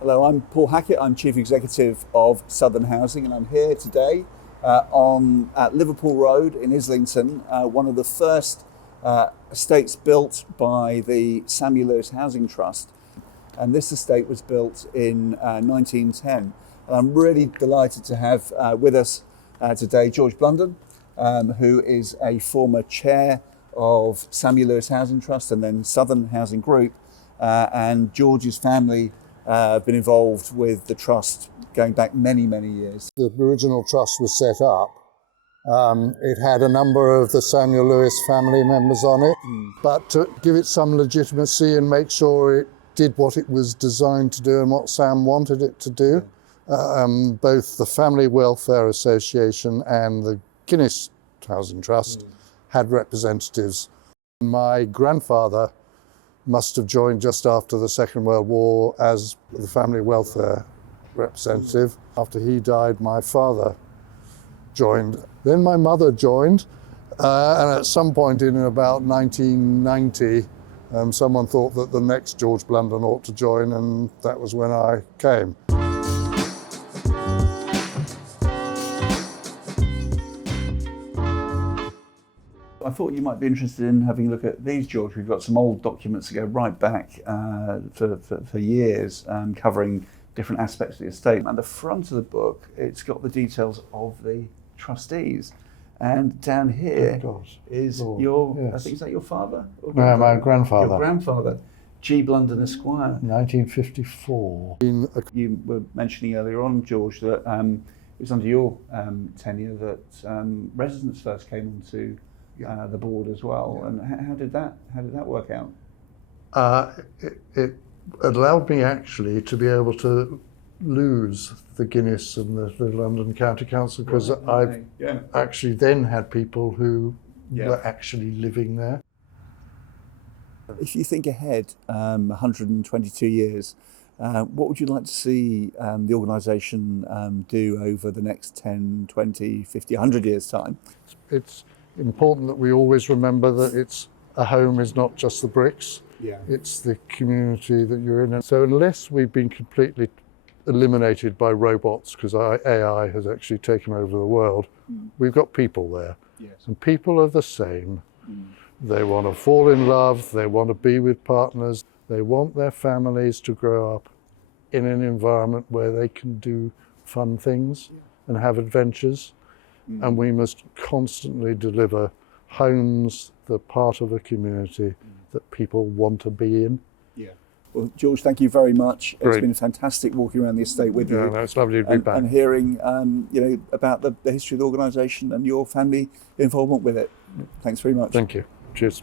Hello, I'm Paul Hackett. I'm Chief Executive of Southern Housing, and I'm here today at Liverpool Road in Islington, one of the first estates built by the Samuel Lewis Housing Trust. And this estate was built in 1910. And I'm really delighted to have with us today George Blunden, who is a former chair of Samuel Lewis Housing Trust and then Southern Housing Group. And George's family have been involved with the trust going back many, many years. The original trust was set up. It had a number of the Samuel Lewis family members on it, but to give it some legitimacy and make sure it did what it was designed to do and what Sam wanted it to do, both the Family Welfare Association and the Guinness Housing Trust had representatives. My grandfather must have joined just after the Second World War as the family welfare representative. After he died, my father joined. Then my mother joined, and at some point in about 1990, someone thought that the next George Blunden ought to join, and that was when I came. I thought you might be interested in having a look at these, George. We've got some old documents that go right back for years, covering different aspects of the estate. At the front of the book, it's got the details of the trustees. And down here is your, yes. I think, is that your father? No, my grandfather. Your grandfather, G. Blunden Esquire. 1954. You were mentioning earlier on, George, that it was under your tenure that residents first came onto the board as well. Yeah. And how did that work out? It allowed me actually to be able to lose the Guinness and the London County Council, because I've actually then had people who were actually living there. If you think ahead 122 years, what would you like to see the organisation do over the next 10, 20, 50, 100 years' time? It's important that we always remember that a home is not just the bricks, it's the community that you're in. And so unless we've been completely eliminated by robots, because AI has actually taken over the world, we've got people there. Yes. And people are the same. They want to fall in love, they want to be with partners, they want their families to grow up in an environment where they can do fun things and have adventures. And we must constantly deliver homes that are part of a community that people want to be in. Yeah. Well, George, thank you very much. Great. It's been fantastic walking around the estate with you. No, it's lovely to be back. And hearing about the history of the organisation and your family involvement with it. Thanks very much. Thank you. Cheers.